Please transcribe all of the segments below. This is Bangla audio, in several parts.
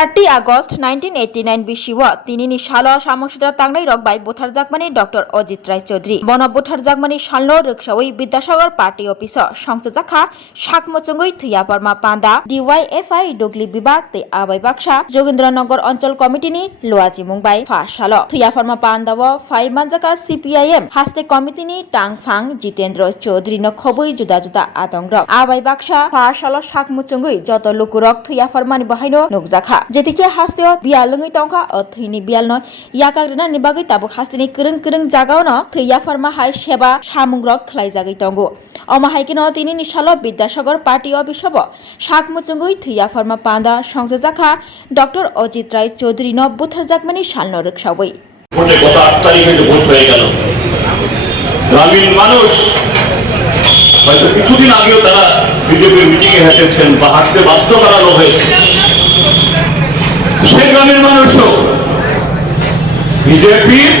30 August 1989 bishiwa tinini shalo samosudra tangnai rokbai bothar jakmani Dr. Ajit Rai Chaudhary bono bothar jakmani shalno rukshawai Bidyasagar party office songtjakha sakmochungoi thuya parma panda DYFI dogli bibag te abai baksa Jogendranagar অঞ্চল কমিটিনি loaji mungbai fa shalo thuya parma panda wo phai manjaka CPIM haste komitini tangphang Jitendra Chaudhary no khoboi juda juda atongrok abai baksa fa shalo sakmochungoi joto lukurok thuya parmani bahaino nukjakha যেদিকে হাসতেও বিয়ালঙ্গি তংখা ও থৈনি বিয়ালন ইয়াকাগ্রেনা নিবাগৈ তাবুক হাসতিনি কিরং কিরং জাগাও ন থৈয়া ফার্মা হাই সেবা সামুংরক খ্লাই জাগৈ তঙ্গো অমাহাইকিন তিনি নিশালো বিদ্যাসাগর পার্টি অফিসব সাকমুচুঙ্গুই থৈয়া ফার্মা পান্দা সংযোজাখা ডক্টর অজিত রায় চৌধুরী ন বুথার জাকমানি সালন রুকসাবই গত 8 তারিখে যে ভোট হয়ে গেল গ্রামীণ মানুষ হয়তো কিছুদিন আগেও তারা বিজেপির মিটিংয়ে হেঁটেছেন বা হাঁটতে বাধ্য করানো হয়েছে সেই গ্রামের মানুষও বিজেপির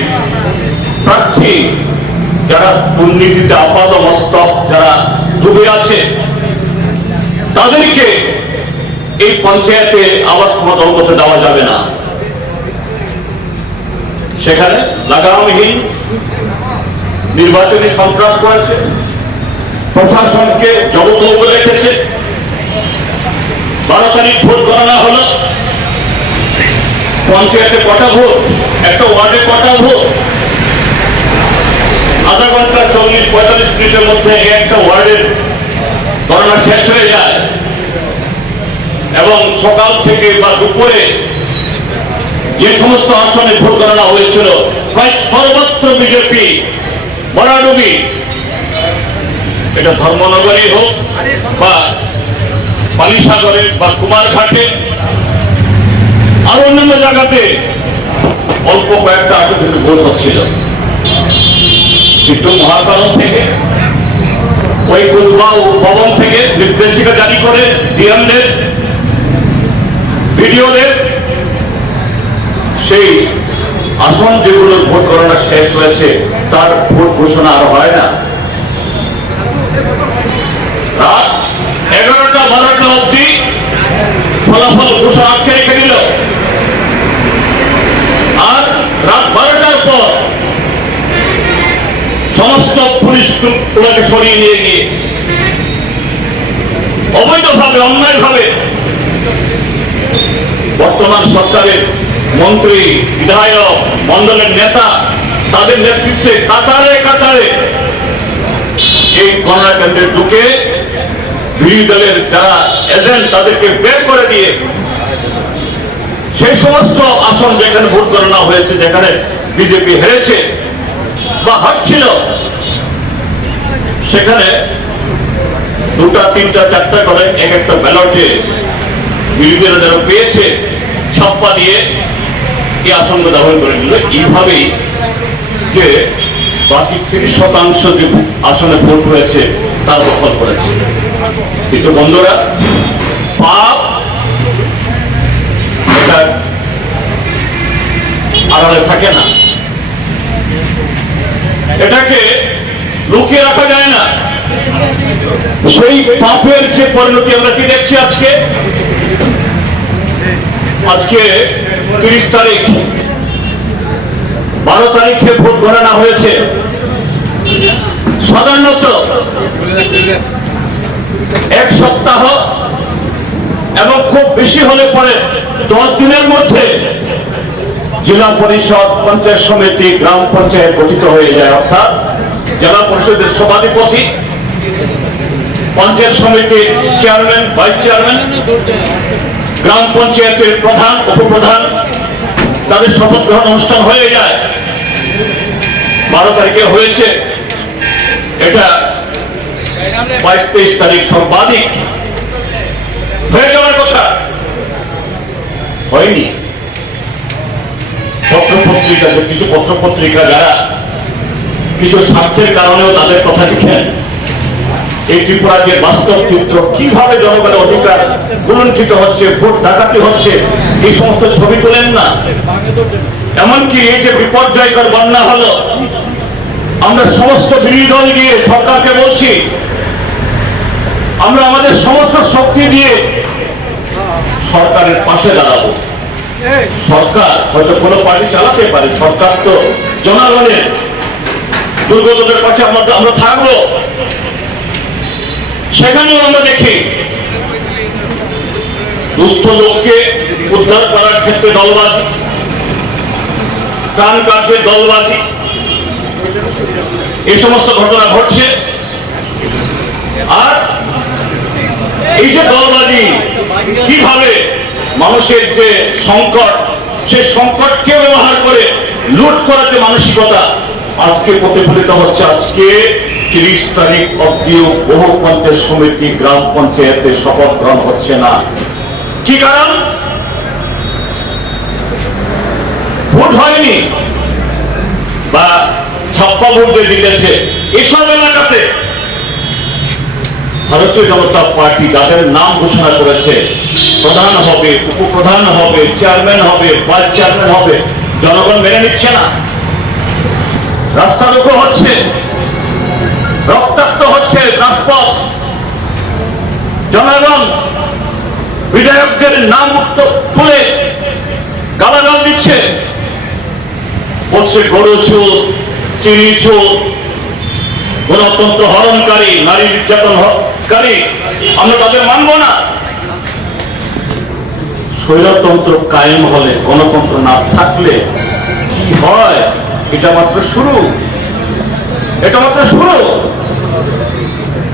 প্রার্থী যারা দুর্নীতিতে আপাত মস্তক যারা ডুবে আছে তাদেরকে এই পঞ্চায়েতে আবার ক্ষমতা করতে দেওয়া যাবে না। সেখানে লাগামহীন নির্বাচনী সন্ত্রাস করেছে, প্রশাসনকে জবরদস্ত রেখেছে। 12 তারিখ ভোট গণনা হলো, পঞ্চায়েতে কটা ভোট, একটা ওয়ার্ডে কটা ভোট, আধা ঘন্টা 40-45 মিনিটের মধ্যে একটা ওয়ার্ডের গণনা শেষ হয়ে যায় এবং সকাল থেকে বা দুপুরে যে সমস্ত আসনে ভোট গণনা হয়েছিল প্রায় সর্বত্র বিজেপি বরাডুবি, এটা ধর্মনগরে হোক বা পানিসাগরে বা কুমারঘাটে আর অন্যান্য জায়গাতে অল্প কয়েকটা আসনে ভোট হচ্ছিল। কিন্তু মহাকারণ থেকে ওই কুচবাউ ভবন থেকে নির্দেশিকা জারি করে ডিএমদের ভিডিওদের সেই আসন যেগুলোর ভোট গণনা শেষ হয়েছে তার ভোট ঘোষণা আর হয় না। রাত 11টা-12টা অবধি ফলাফল ঘোষণা আটকে রেখে দিল, আর রাত 12টার পর সমস্ত পুলিশগুলোকে সরিয়ে নিয়ে গিয়ে অবৈধভাবে অন্যায়ভাবে বর্তমান সরকারের মন্ত্রী, বিধায়ক, মন্ডলের নেতা তাদের নেতৃত্বে কাতারে কাতারে এই গণনা কেন্দ্রে ঢুকে বিরোধী দলের যারা এজেন্ট তাদেরকে বের করে দিয়ে সেই সমস্ত আসন যেখানে ভোট গণনা হয়েছে, যেখানে বিজেপি হেরেছে বা হারছিল, সেখানে 2টা, 3টা, 4টা করে এক একটা ব্যালটে বিরোধীরা যারা পেয়েছে ছাপ্পা দিয়ে এই আসনকে দখল করে নিল। এইভাবেই যে বাকি 30% যে আসনে ভোট হয়েছে তা দখল করেছে। কিন্তু বন্ধুরা, পাপ এটা আড়ালে থাকে না, এটাকে লুকিয়ে রাখা যায় না। সেই পাপের যে পরিণতি আমরা কি দেখছি আজকে 30 তারিখ, 12 তারিখে ভোট গণনা হয়েছে। সাধারণত 1 সপ্তাহ এবং খুব বেশি হলে পরে 10 দিনের মধ্যে জেলা পরিষদ, পঞ্চায়েত সমিতি, গ্রাম পঞ্চায়েত গঠিত হয়ে যায়। অর্থাৎ জেলা পরিষদের সভাধিপতি, পঞ্চায়েত সমিতির চেয়ারম্যান, ভাইস চেয়ারম্যান, গ্রাম পঞ্চায়েতের প্রধান, উপপ্রধান, তাদের শপথ গ্রহণ অনুষ্ঠান হয়ে যায়। 12 তারিখে হয়েছে, এটা 22-23 তারিখ সর্বাধিক হয়ে যাওয়ার কথা, হয়নি। পত্রপত্রিকা, কিছু পত্রপত্রিকা যারা কিছু স্বার্থের কারণেও তাদের কথা লিখেন, এই ত্রিপুরার যে বাস্তব চিত্র, কিভাবে জনগণের অধিকার লুণ্ঠিত হচ্ছে, ভোট ডাকাতি হচ্ছে, এই সমস্ত ছবি তোলেন না। এমনকি এই যে বিপর্যয়কর বন্যা হলো, আমরা সমস্ত বিরোধী দল গিয়ে সরকারকে বলছি আমরা আমাদের সমস্ত শক্তি দিয়ে সরকারের পাশে দাঁড়াবো। সরকার হয়তো কোনো পার্টি চালাতে পারে, সরকার তো জনগণের, দুর্গতদের কাছে আমরা থাকবো। সেখানেও আমরা দেখি দুস্থ লোককে উদ্ধার করার ক্ষেত্রে দলবাজি, ত্রাণ কার্যে দলবাজি, এই সমস্ত ঘটনা ঘটছে। আর এই যে দলবাজি কিভাবে মানুষের যে সংকট, সেই সংকটকে ব্যবহার করে লুট করার যে মানসিকতা আজকে প্রতিফলিত হচ্ছে। আজকে 30 তারিখ অব্দিও বহু পঞ্চায়েত সমিতি, গ্রাম পঞ্চায়েতে শপথ গ্রহণ হচ্ছে না। কি কারণ? ভোট হয়নি বা ছাপ্পা ভোট দিয়ে জিতেছে। এসব এলাকাতে ভারতীয় জনতা পার্টি যাদের নাম ঘোষণা করেছে, প্রধান হবে, উপপ্রধান হবে, চেয়ারম্যান হবে, ভাইস চেয়ারম্যান হবে, জনগণ মেনে নিচ্ছে না। রাস্তা রোকো হচ্ছে, রক্তাক্ত হচ্ছে রাজপথ। জনগণ বিধায়কদের নাম তুলে গালাগাল দিচ্ছে, বলছে গরু চোর, চিনি চোর, গণতন্ত্র হরণকারী, নারী নির্যাতনকারী, আমরা তাদের মানব না। স্বৈরতন্ত্র কায়েম হলে, গণতন্ত্র না থাকলে কি হয়? এটা মাত্র শুরু, এটা মাত্র শুরু।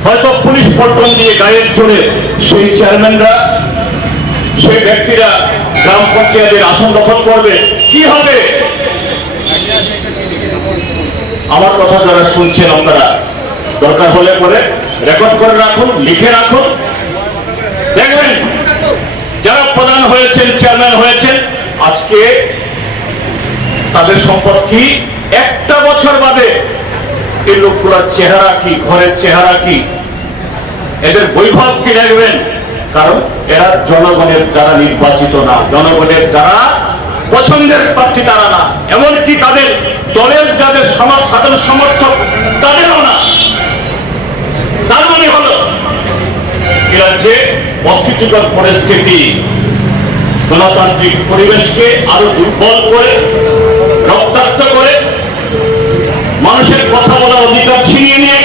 হয়তো পুলিশ পল্টন দিয়ে গায়ের জোরে সেই চেয়ারম্যানরা, সেই ব্যক্তিরা গ্রাম পঞ্চায়েতের আসন দখল করবে। কি হবে? আমার কথা যারা শুনছেন আপনারা দরকার হলে পরে রেকর্ড করে রাখুন, লিখে রাখুন। দেখবেন যারা প্রধান হয়েছেন, চেয়ারম্যান হয়েছেন, আজকে তাদের সম্পদ কি, একটা বছর বাদে এই লোকগুলোর চেহারা কি, ঘরের চেহারা কি, এদের বৈভব কি দেখবেন। কারণ এরা জনগণের দ্বারা নির্বাচিত না, জনগণের দ্বারা পছন্দের প্রার্থী তারা না, এমনকি তাদের দলের যাদের সাধারণ সমর্থক তাদেরও না। তার মানে হলো এরা যে অস্থিতিকর পরিস্থিতি, গণতান্ত্রিক পরিবেশকে আরো দুর্বল করে, রক্তাক্ত করে, মানুষের কথা বলার অধিকার ছিনিয়ে নিয়ে